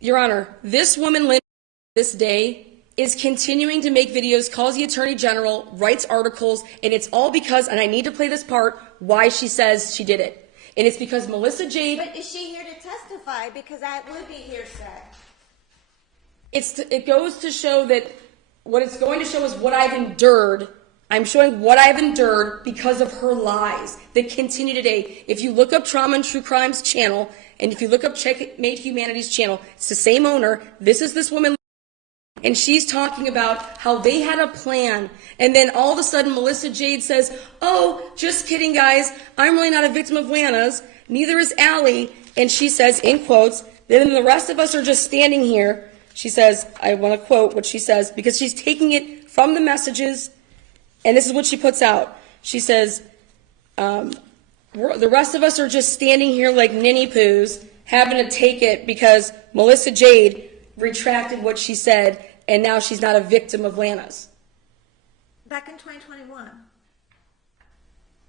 Your Honor, this woman, Lynn, this day, is continuing to make videos, calls the Attorney General, writes articles, and it's all because, and I need to play this part, why she says she did it. And it's because Melissa Jade... But is she here to testify? Because that would be hearsay. It goes to show that what it's going to show is what I've endured. I'm showing what I've endured because of her lies that continue today. If you look up Trauma and True Crimes channel, and if you look up Checkmate Humanity's channel, it's the same owner. This is this woman, and she's talking about how they had a plan, and then all of a sudden Melissa Jade says, oh, just kidding, guys. I'm really not a victim of Lana's. Neither is Allie. And she says, in quotes, then the rest of us are just standing here. She says, I want to quote what she says, because she's taking it from the messages, and this is what she puts out. She says, the rest of us are just standing here like ninny poos, having to take it because Melissa Jade retracted what she said, and now she's not a victim of Lana's. Back in 2021,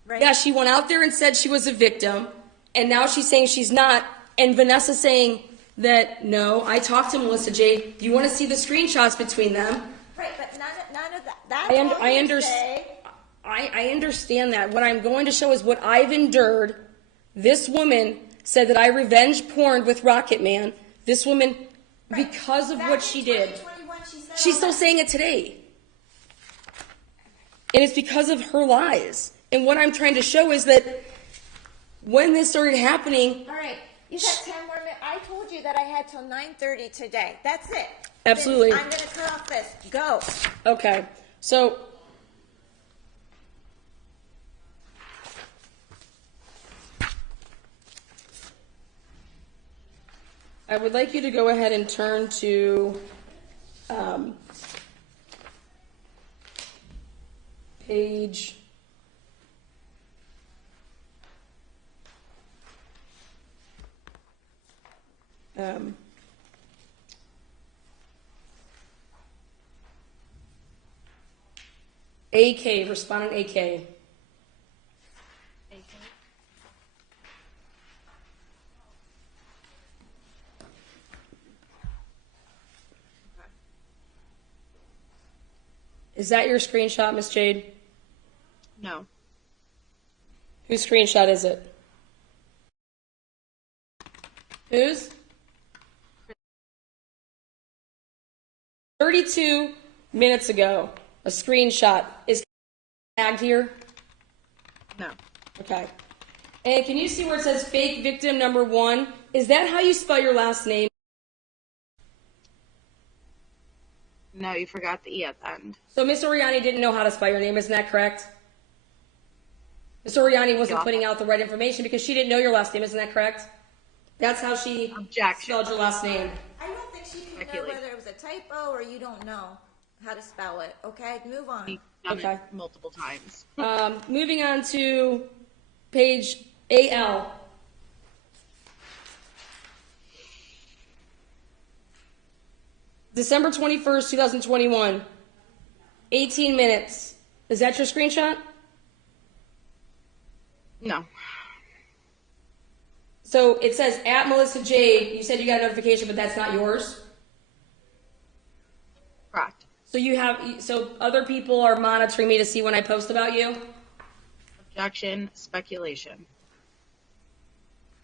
right? Yeah, she went out there and said she was a victim, and now she's saying she's not, and Vanessa's saying that, no, I talked to Melissa Jade. You want to see the screenshots between them? Right, but none of that. That's I understand that. What I'm going to show is what I've endured. This woman said that I revenge porned with Rocket Man. This woman, right, because of what she did. She's still saying it today. And it's because of her lies. And what I'm trying to show is that when this started happening... All right, you got 10 more minutes. I told you that I had till 9:30 today. That's it. Absolutely. Then I'm going to cut off this. Go. Okay. So... I would like you to go ahead and turn to page AK, respondent AK. Is that your screenshot, Miss Jade? No. Whose screenshot is it? Whose? 32 minutes ago, a screenshot. Is tagged here? No. Okay. And can you see where it says fake victim number 1? Is that how you spell your last name? No, you forgot the E at the end. So Miss Oriani didn't know how to spell your name, isn't that correct? Miss Oriani wasn't putting out the right information because she didn't know your last name, isn't that correct? That's how she spelled your last name. I don't think she can know whether it was a typo or you don't know how to spell it. Okay, move on. We've done it multiple times. Moving on to page AL. December 21st, 2021. 18 minutes. Is that your screenshot? No. So it says at Melissa Jade. You said you got a notification, but that's not yours? Correct. So other people are monitoring me to see when I post about you? Objection, speculation.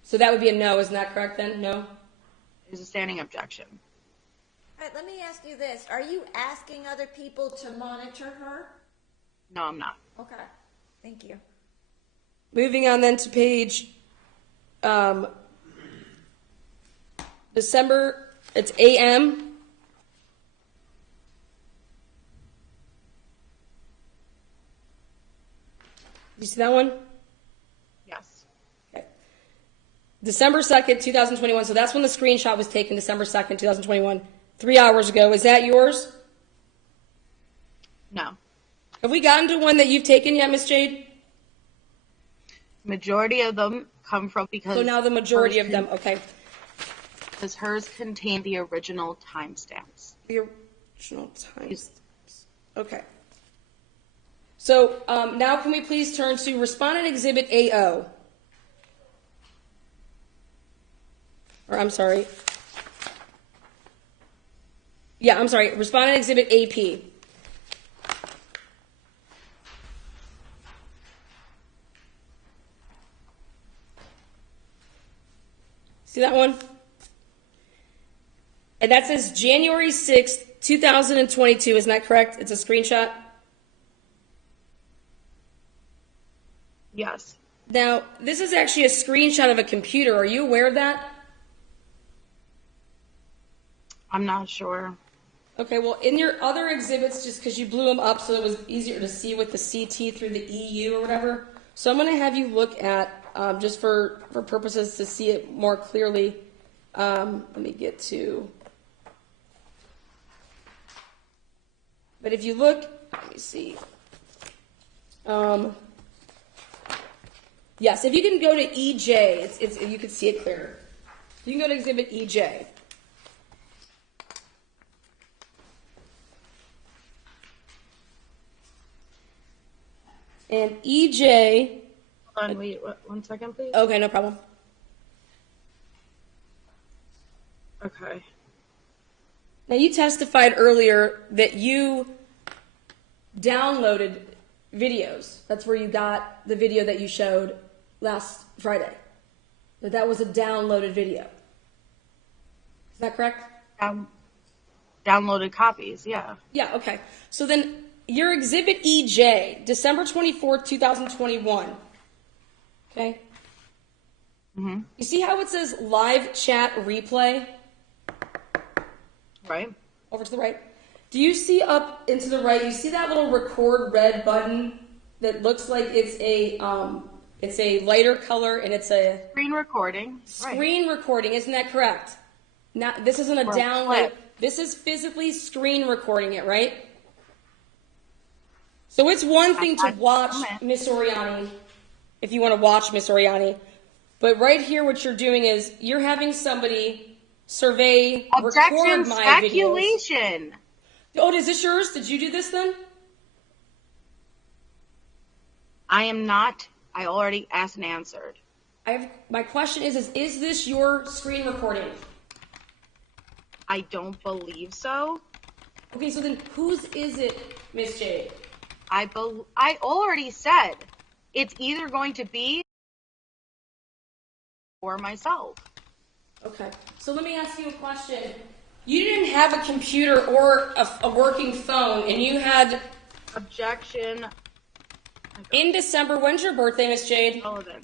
So that would be a no, isn't that correct then? No? It's a standing objection. All right, let me ask you this. Are you asking other people to monitor her? No, I'm not. Okay, thank you. Moving on then to page December, it's AM. You see that one? Yes. Okay. December 2nd, 2021. So that's when the screenshot was taken, December 2nd, 2021. 3 hours ago. Is that yours? No. Have we gotten to one that you've taken yet, Miss Jade? Majority of them come from because... So now the majority of them, okay. Because hers contain the original timestamps. The original timestamps. Okay. So now can we please turn to Respondent Exhibit AO? Or I'm sorry. Yeah, I'm sorry. Respondent Exhibit AP. See that one? And that says January 6th, 2022. Isn't that correct? It's a screenshot? Yes. Now, this is actually a screenshot of a computer. Are you aware of that? I'm not sure. Okay, well, in your other exhibits, just because you blew them up so it was easier to see with the CT through the EU or whatever, so I'm going to have you look at, just for purposes to see it more clearly, let me get to, but if you look, let me see, yes, if you can go to EJ, you can see it clearer. You can go to Exhibit EJ. And EJ. Hold on, wait, 1 second, please. Okay, no problem. Okay. Now, you testified earlier that you downloaded videos. That's where you got the video that you showed last Friday. That was a downloaded video. Is that correct? Downloaded copies, yeah. Yeah, okay. So then your Exhibit EJ, December 24th, 2021. Okay? Mm-hmm. You see how it says live chat replay? Right. Over to the right. Do you see up into the right, you see that little record red button that looks like it's a lighter color and it's a Screen recording. screen recording, isn't that correct? Not, this isn't a Or a download. clip. This is physically screen recording it, right? So it's one thing to watch Miss Oriani, if you want to watch Miss Oriani, but right here what you're doing is you're having somebody survey, Objection, record my videos. speculation. Oh, is this yours? Did you do this then? I am not. I already asked and answered. My question is this your screen recording? I don't believe so. Okay, so then whose is it, Miss Jade? I already said it's either going to be or myself. Okay, so let me ask you a question. You didn't have a computer or a working phone, and you had... Objection. In December, when's your birthday, Miss Jade? Relevant.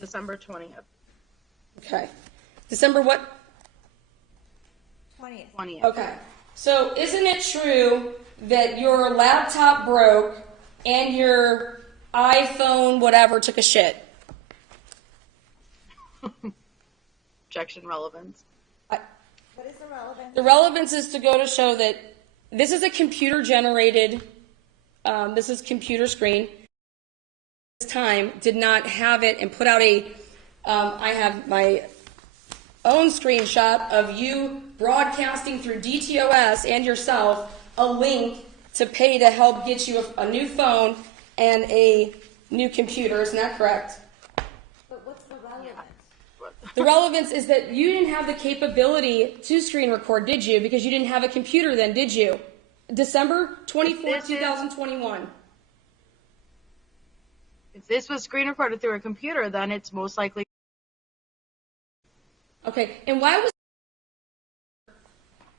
December 20th. Okay. December what? 20th. 20th. Okay. So isn't it true that your laptop broke and your iPhone whatever took a shit? Objection, relevance. What is the relevance? The relevance is to go to show that this is a computer generated, this is computer screen. This time did not have it and put out I have my own screenshot of you broadcasting through DTOS and yourself a link to pay to help get you a new phone and a new computer. Isn't that correct? But what's the relevance? The relevance is that you didn't have the capability to screen record, did you? Because you didn't have a computer then, did you? December 24th, 2021. If this was screen recorded through a computer, then it's most likely. Okay, and why was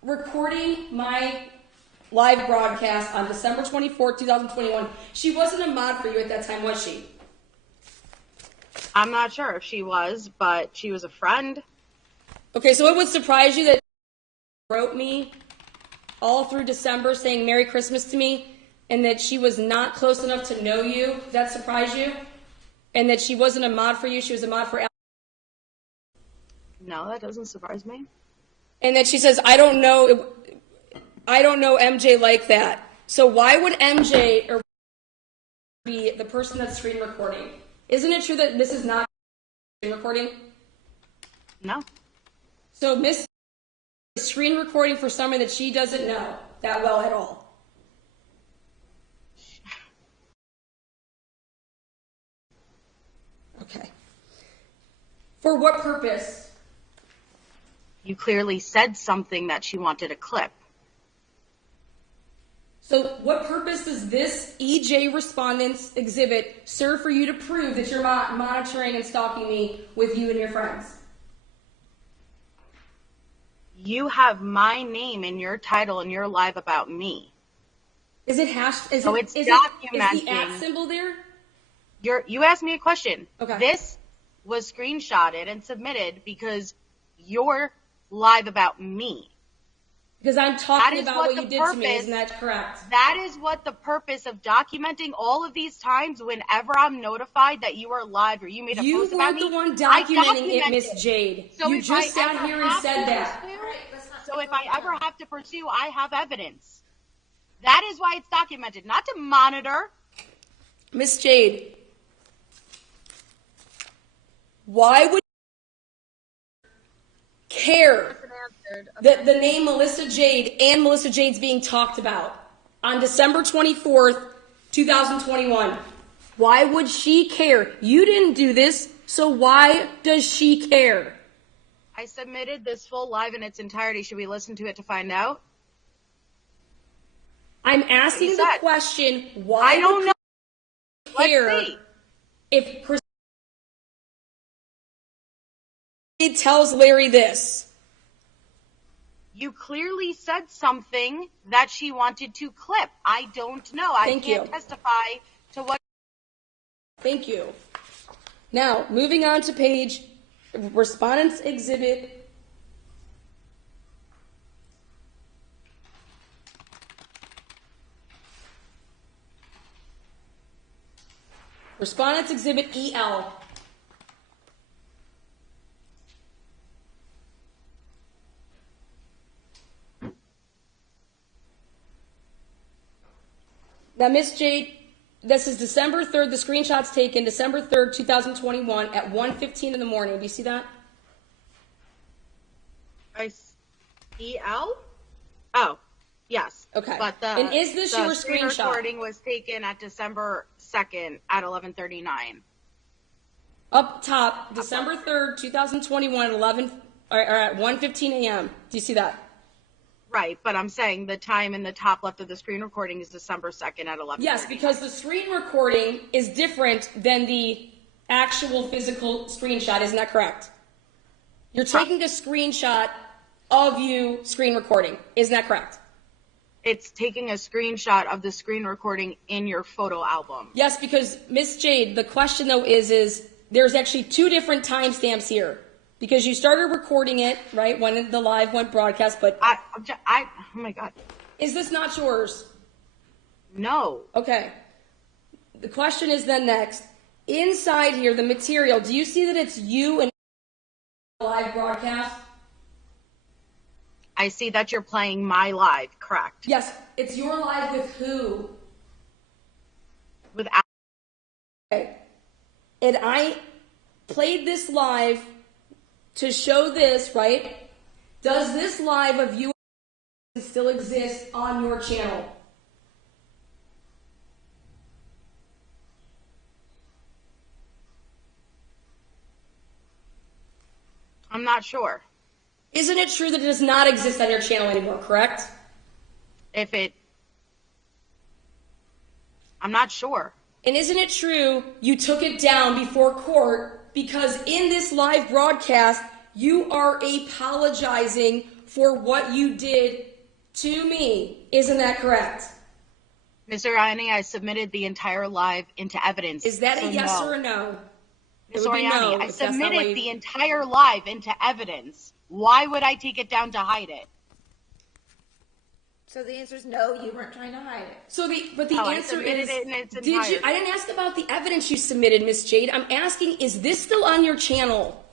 recording my live broadcast on December 24th, 2021? She wasn't a mod for you at that time, was she? I'm not sure if she was, but she was a friend. Okay, so it would surprise you that she wrote me all through December saying Merry Christmas to me, and that she was not close enough to know you. Does that surprise you? And that she wasn't a mod for you, she was a mod for... No, that doesn't surprise me. And that she says, I don't know MJ like that. So why would MJ or be the person that's screen recording? Isn't it true that this is not screen recording? No. So Miss is screen recording for someone that she doesn't know that well at all. Okay. For what purpose? You clearly said something that she wanted a clip. So what purpose does this EJ respondents exhibit serve for you to prove that you're monitoring and stalking me with you and your friends? You have my name in your title and you're live about me. Is it hashed? Is So it, it's is documenting. Is the at symbol there? You asked me a question. Okay. This was screenshotted and submitted because you're live about me. Because I'm talking about what you did to me. Isn't that correct? That is what the purpose of documenting all of these times whenever I'm notified that you are live or you made a post about me. You weren't the one documenting it, Miss Jade. So you just sat here and said that. So if I ever have to pursue, I have evidence. That is why it's documented, not to monitor. Miss Jade, why would you care that the name Melissa Jade and Melissa Jade's being talked about on December 24th, 2021? Why would she care? You didn't do this, so why does she care? I submitted this full live in its entirety. Should we listen to it to find out? I'm asking the question, why I don't know. care Let's see. if Christine tells Larry this? You clearly said something that she wanted to clip. I don't know. I can't testify to what. Thank you. Now, moving on to page Respondents Exhibit. Respondents Exhibit EL. Now, Miss Jade, this is December 3rd. The screenshot's taken December 3rd, 2021 at 1:15 in the morning. Do you see that? EL? Oh, yes. Okay. But and is this your screen screenshot? recording was taken at December 2nd at 11:39. Up top, December 3rd, 2021 at 1:15 a.m. Do you see that? Right, but I'm saying the time in the top left of the screen recording is December 2nd at 11:39. Yes, because the screen recording is different than the actual physical screenshot. Isn't that correct? You're taking a screenshot of you screen recording. Isn't that correct? It's taking a screenshot of the screen recording in your photo album. Yes, because Miss Jade, the question though is there's actually two different timestamps here. Because you started recording it, right, when the live went broadcast, but... oh my God. Is this not yours? No. Okay. The question is then next. Inside here, the material, do you see that it's you and live broadcast? I see that you're playing my live, correct? Yes. It's your live with who? With Okay. And I played this live to show this, right? Does this live of you still exist on your channel? I'm not sure. Isn't it true that it does not exist on your channel anymore, correct? I'm not sure. And isn't it true you took it down before court because in this live broadcast, you are apologizing for what you did to me. Isn't that correct? Ms. Oriani, I submitted the entire live into evidence. Is that a yes or a no? Ms. Oriani, I submitted the entire live into evidence. Why would I take it down to hide it? So the answer is no, you weren't trying to hide it. But the answer is, did you? I didn't ask about the evidence you submitted, Miss Jade. I'm asking, is this still on your channel?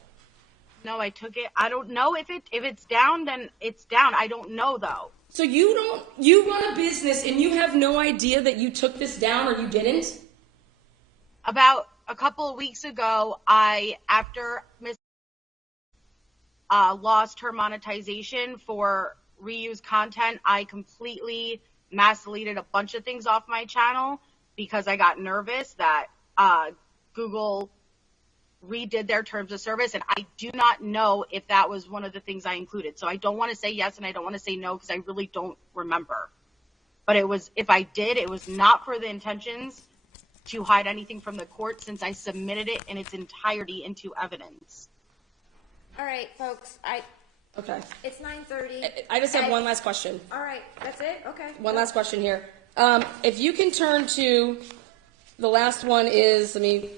No, I took it. I don't know if it's down, then it's down. I don't know though. So you run a business and you have no idea that you took this down or you didn't? About a couple of weeks ago, after Miss lost her monetization for reused content, I completely mass deleted a bunch of things off my channel because I got nervous that Google redid their terms of service, and I do not know if that was one of the things I included. So I don't want to say yes and I don't want to say no because I really don't remember. But it was, if I did, it was not for the intentions to hide anything from the court, since I submitted it in its entirety into evidence. All right, folks. Okay. It's 9:30. I just have one last question. All right, that's it? Okay. One last question here. If you can turn to the last one is, let me,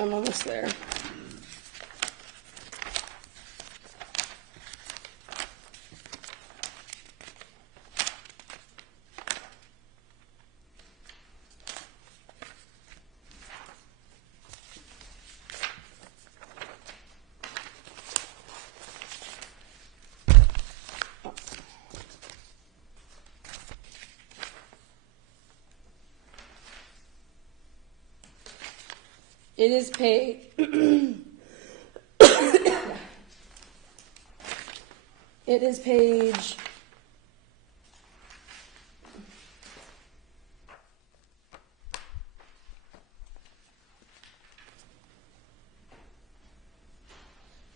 I'm almost there. It is page. It is page.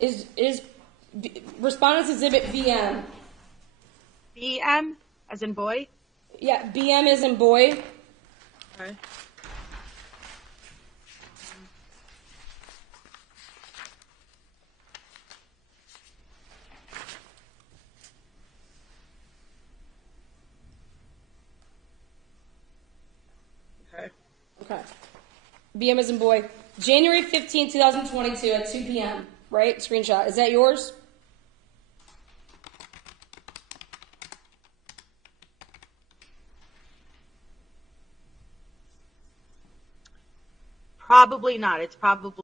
Is Respondents Exhibit BM. BM, as in boy? Yeah, BM is in boy. Okay. Okay. BM is in boy. January 15, 2022 at 2 p.m., right? Screenshot. Is that yours? Probably not. It's probably.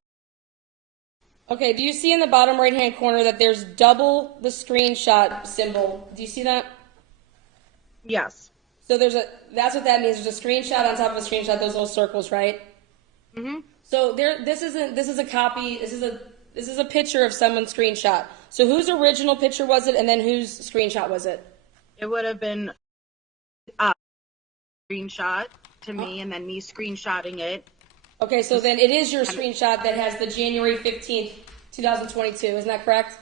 Okay, do you see in the bottom right-hand corner that there's double the screenshot symbol? Do you see that? Yes. So that's what that means. There's a screenshot on top of a screenshot, those little circles, right? Mm-hmm. So this is a copy, this is a picture of someone's screenshot. So whose original picture was it, and then whose screenshot was it? It would have been a screenshot to me, and then me screenshotting it. Okay, so then it is your screenshot that has the January 15th, 2022. Isn't that correct?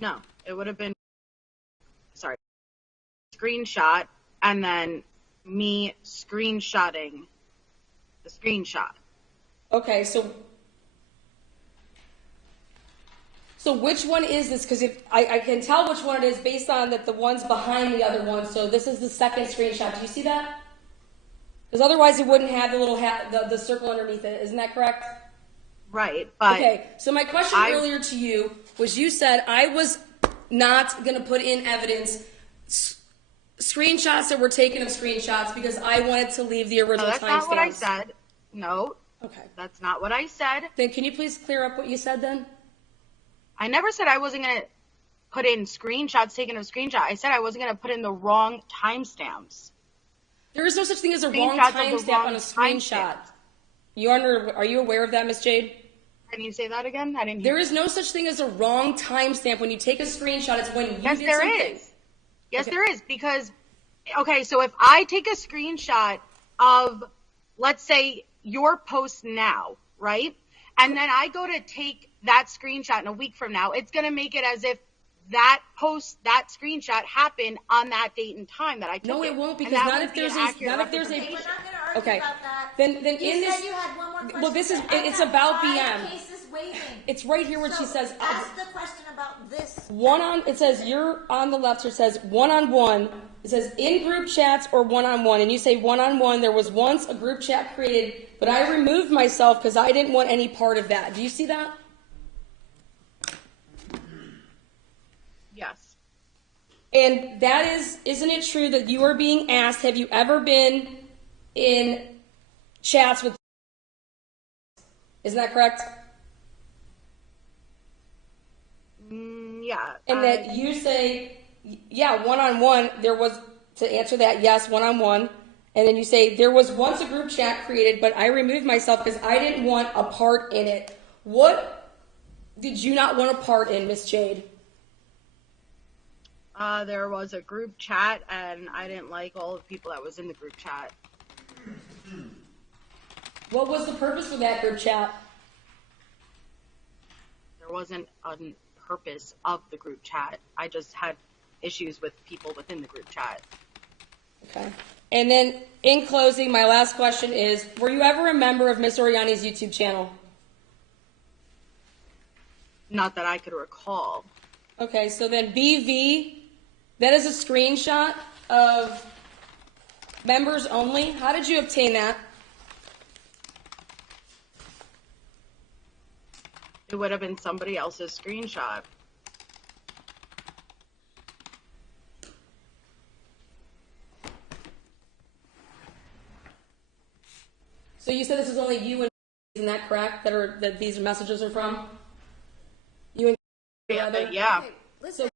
No, it would have been, screenshot, and then me screenshotting the screenshot. Okay, so which one is this? Because if I can tell which one it is based on that the one's behind the other one. So this is the second screenshot. Do you see that? Because otherwise it wouldn't have the little the circle underneath it. Isn't that correct? Right, but Okay, so my question earlier to you was, you said I was not going to put in evidence screenshots that were taken of screenshots because I wanted to leave the original timestamps. that's not what I said. No. Okay. That's not what I said. Then can you please clear up what you said then? I never said I wasn't going to put in screenshots taken of screenshot. I said I wasn't going to put in the wrong timestamps. There is no such thing as a wrong Screenshots of the timestamp wrong on a screenshot. Are you aware of that, Ms. Jade? Can you say that again? I didn't hear. There is no such thing as a wrong timestamp. When you take a screenshot, it's when you Yes, did there something. is. Yes, Okay. there is. Because, okay, so if I take a screenshot of, let's say, your post now, right? And then I go to take that screenshot in a week from now, it's going to make it as if that post, that screenshot happened on that date and time that I took. No, it won't, because And that not would if be there's an a accurate We're not going to representation. argue Okay. about that. Then You in said this, you had one more question. well, this is I it's have about 5 BM. cases waiting. It's right here where So she says ask the question about this. it says you're on the left. It says one-on-one. It says in group chats or one-on-one, and you say one-on-one. There was once a group chat created, but I removed myself because I didn't want any part of that. Do you see that? Yes. And that isn't it true that you are being asked, have you ever been in chats with? Isn't that correct? Yeah. And that you say, yeah, one-on-one, there was, to answer that, yes, one-on-one. And then you say, there was once a group chat created, but I removed myself because I didn't want a part in it. What did you not want a part in, Miss Jade? There was a group chat, and I didn't like all the people that was in the group chat. What was the purpose of that group chat? There wasn't a purpose of the group chat. I just had issues with people within the group chat. Okay. And then, in closing, my last question is, were you ever a member of Miss Oriani's YouTube channel? Not that I could recall. Okay, so then BV, that is a screenshot of members only. How did you obtain that? It would have been somebody else's screenshot. So you said this is only you and isn't that correct? That these messages are from? You and together? Yeah. Okay, listen.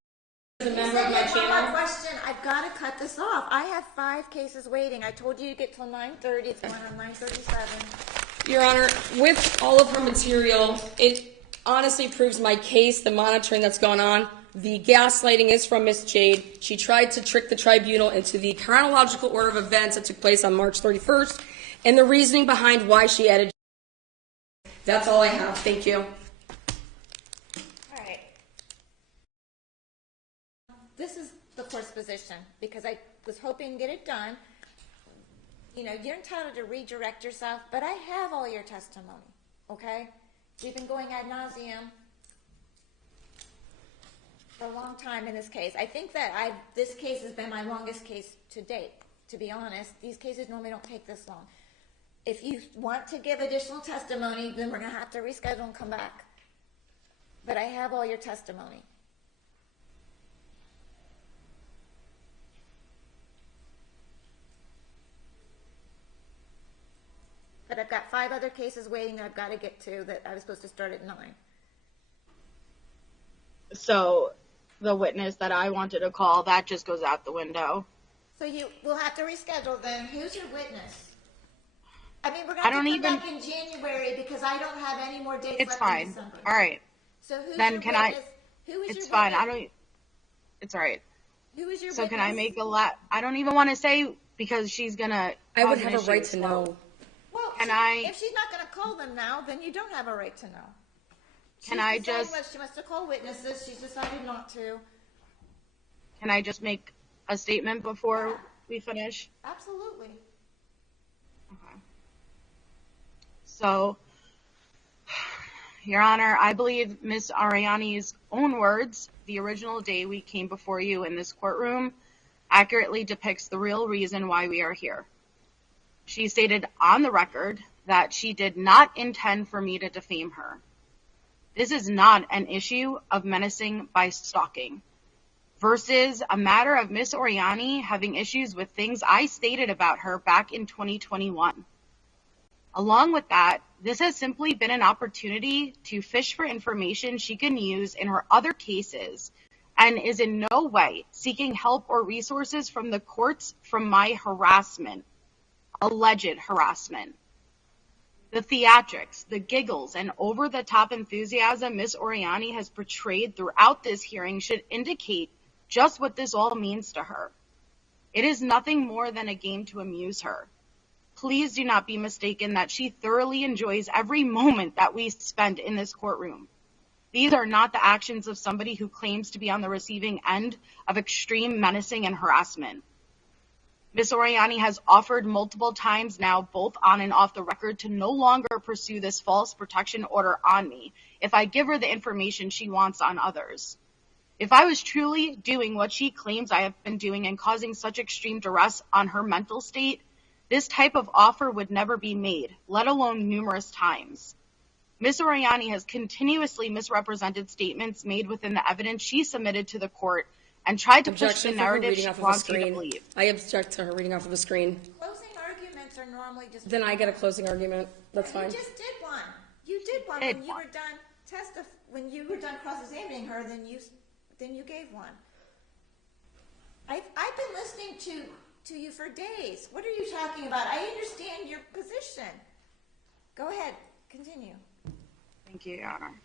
As a You member said of my you had one more channel? question. I've got to cut this off. I have 5 cases waiting. I told you to get till 9:30. It's going on 9:37. Your Honor, with all of her material, it honestly proves my case, the monitoring that's gone on. The gaslighting is from Miss Jade. She tried to trick the tribunal into the chronological order of events that took place on March 31st, and the reasoning behind why she added. That's all I have. Thank you. All right. This is the court's position because I was hoping to get it done. You know, you're entitled to redirect yourself, but I have all your testimony, okay? We've been going ad nauseum for a long time in this case. I think that this case has been my longest case to date, to be honest. These cases normally don't take this long. If you want to give additional testimony, then we're going to have to reschedule and come back. But I have all your testimony. But I've got 5 other cases waiting that I've got to get to that I was supposed to start at 9. So the witness that I wanted to call, that just goes out the window. So we'll have to reschedule then. Who's your witness? I mean, we're going to come back in January because I don't have any more dates It's left fine. in December. All right. So who's Then your can witness? Who is It's your fine. witness? It's all right. Who is your So witness? can I make I don't even want to say because she's going to. I would have a right to know. Well, Can if she's not going to call them now, then you don't have a right to know. Can I She's decided just. She wants to call witnesses. She's decided not to. Can I just make a statement before we finish? Absolutely. Okay. So, Your Honor, I believe Ms. Oriani's own words, the original day we came before you in this courtroom, accurately depicts the real reason why we are here. She stated on the record that she did not intend for me to defame her. This is not an issue of menacing by stalking versus a matter of Ms. Oriani having issues with things I stated about her back in 2021. Along with that, this has simply been an opportunity to fish for information she can use in her other cases and is in no way seeking help or resources from the courts from my harassment, alleged harassment. The theatrics, the giggles, and over-the-top enthusiasm Ms. Oriani has portrayed throughout this hearing should indicate just what this all means to her. It is nothing more than a game to amuse her. Please do not be mistaken that she thoroughly enjoys every moment that we spend in this courtroom. These are not the actions of somebody who claims to be on the receiving end of extreme menacing and harassment. Ms. Oriani has offered multiple times now, both on and off the record, to no longer pursue this false protection order on me if I give her the information she wants on others. If I was truly doing what she claims I have been doing and causing such extreme duress on her mental state, this type of offer would never be made, let alone numerous times. Ms. Oriani has continuously misrepresented statements made within the evidence she submitted to the court and tried to push the narrative she wants you to believe. I object to her reading off of the screen. Closing arguments are normally just... Then I get a closing argument. That's fine. You just did one. You You did one when you were done when you were done cross-examining her. Then you gave one. I've been listening to you for days. What are you talking about? I understand your position. Go ahead, continue. Thank you, Your Honor.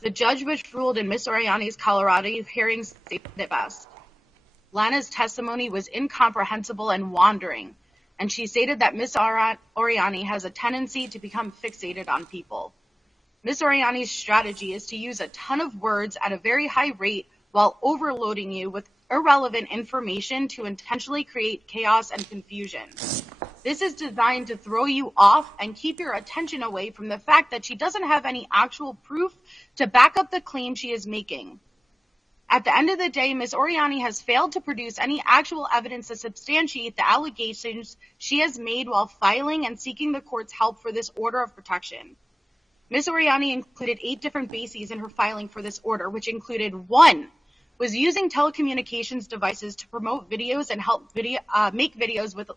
The judge which ruled in Ms. Oriani's Colorado hearings stated it best. Lana's testimony was incomprehensible and wandering, and she stated that Ms. Oriani has a tendency to become fixated on people. Ms. Oriani's strategy is to use a ton of words at a very high rate while overloading you with irrelevant information to intentionally create chaos and confusion. This is designed to throw you off and keep your attention away from the fact that she doesn't have any actual proof to back up the claim she is making. At the end of the day, Ms. Oriani has failed to produce any actual evidence to substantiate the allegations she has made while filing and seeking the court's help for this order of protection. Ms. Oriani included 8 different bases in her filing for this order, which included 1. Was using telecommunications devices to promote videos and help make videos with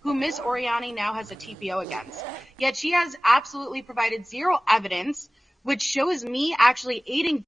who Ms. Oriani now has a TPO against. Yet she has absolutely provided 0 evidence, which shows me actually aiding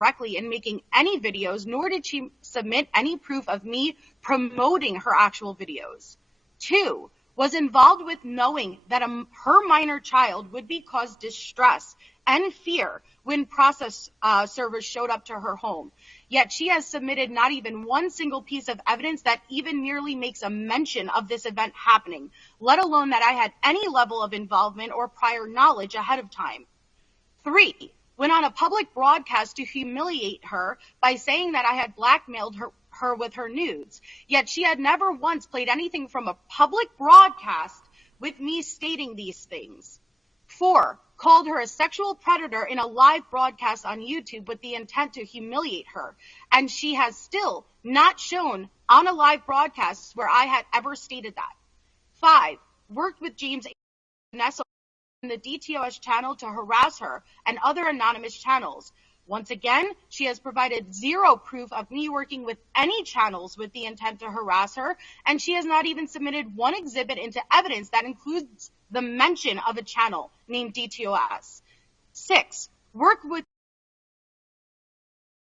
directly in making any videos, nor did she submit any proof of me promoting her actual videos. 2, was involved with knowing that her minor child would be caused distress and fear when process servers showed up to her home. Yet she has submitted not even one single piece of evidence that even merely makes a mention of this event happening, let alone that I had any level of involvement or prior knowledge ahead of time. 3, went on a public broadcast to humiliate her by saying that I had blackmailed her with her nudes. Yet she had never once played anything from a public broadcast with me stating these things. 4, called her a sexual predator in a live broadcast on YouTube with the intent to humiliate her. And she has still not shown on a live broadcast where I had ever stated that. 5, worked with James and Vanessa in the DTOS channel to harass her and other anonymous channels. Once again, she has provided 0 proof of me working with any channels with the intent to harass her, and she has not even submitted one exhibit into evidence that includes the mention of a channel named DTOS. 6, work with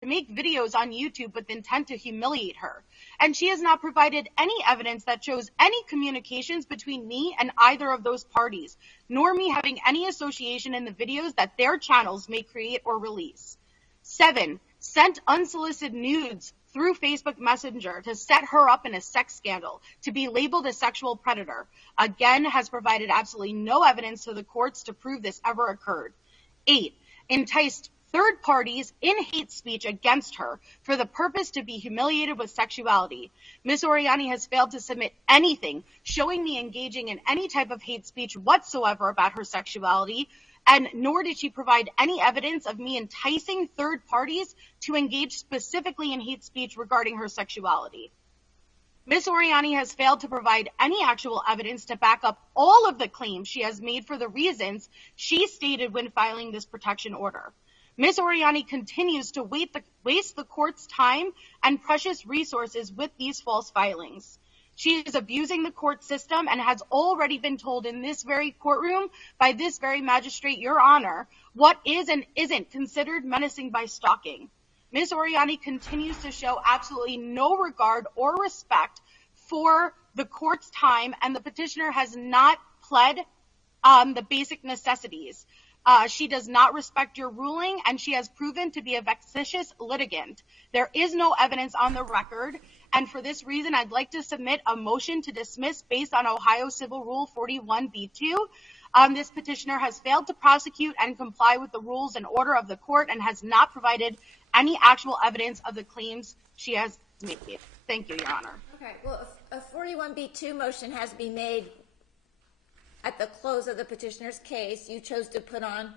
to make videos on YouTube with intent to humiliate her, and she has not provided any evidence that shows any communications between me and either of those parties, nor me having any association in the videos that their channels may create or release. 7, sent unsolicited nudes through Facebook Messenger to set her up in a sex scandal, to be labeled a sexual predator. Again, has provided absolutely no evidence to the courts to prove this ever occurred. 8, enticed third parties in hate speech against her for the purpose to be humiliated with sexuality. Ms. Oriani has failed to submit anything showing me engaging in any type of hate speech whatsoever about her sexuality, and nor did she provide any evidence of me enticing third parties to engage specifically in hate speech regarding her sexuality. Ms. Oriani has failed to provide any actual evidence to back up all of the claims she has made for the reasons she stated when filing this protection order. Ms. Oriani continues to waste the court's time and precious resources with these false filings. She is abusing the court system and has already been told in this very courtroom by this very magistrate, Your Honor, what is and isn't considered menacing by stalking. Ms. Oriani continues to show absolutely no regard or respect for the court's time, and the petitioner has not pled the basic necessities. She does not respect your ruling, and she has proven to be a vexatious litigant. There is no evidence on the record, and for this reason, I'd like to submit a motion to dismiss based on Ohio Civil Rule 41B2. This petitioner has failed to prosecute and comply with the rules and order of the court and has not provided any actual evidence of the claims she has made. Thank you, Your Honor. Okay, well, a 41B2 motion has to be made at the close of the petitioner's case. You chose to put on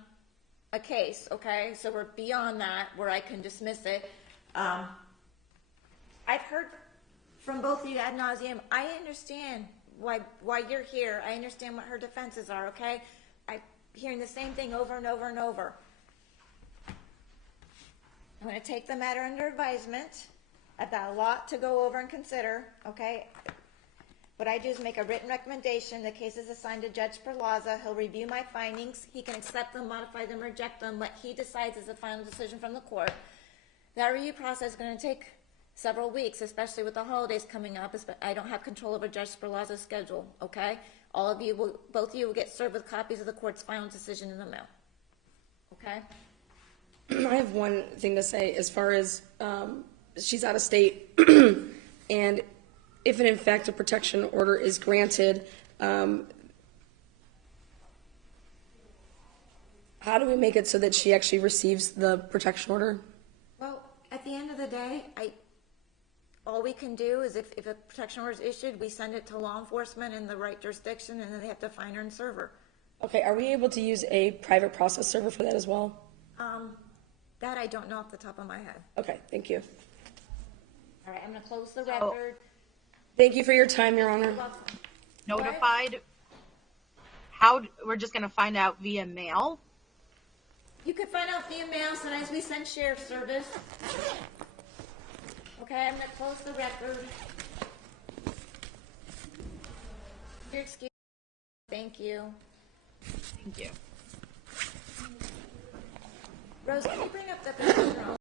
a case, okay? So we're beyond that where I can dismiss it. I've heard from both of you ad nauseum. I understand why you're here. I understand what her defenses are, okay? I'm hearing the same thing over and over and over. I'm going to take the matter under advisement. I've got a lot to go over and consider, okay? What I do is make a written recommendation. The case is assigned to Judge Perlaza. He'll review my findings. He can accept them, modify them, reject them. What he decides is the final decision from the court. That review process is going to take several weeks, especially with the holidays coming up. I don't have control over Judge Perlaza's schedule, okay? All of you will, both of you will get served with copies of the court's final decision in the mail, okay? I have one thing to say as far as she's out of state, and if in fact a protection order is granted, how do we make it so that she actually receives the protection order? Well, at the end of the day, all we can do is if a protection order is issued, we send it to law enforcement in the right jurisdiction, and then they have to find her and serve her. Okay, are we able to use a private process server for that as well? That I don't know off the top of my head. Okay, thank you. All right, I'm going to close the record. Thank you for your time, Your Honor. Notified? How, we're just going to find out via mail? You could find out via mail. Sometimes we send sheriff's service. Okay, I'm going to close the record. Your excuse. Thank you. Thank you. Rose, can you bring up the picture?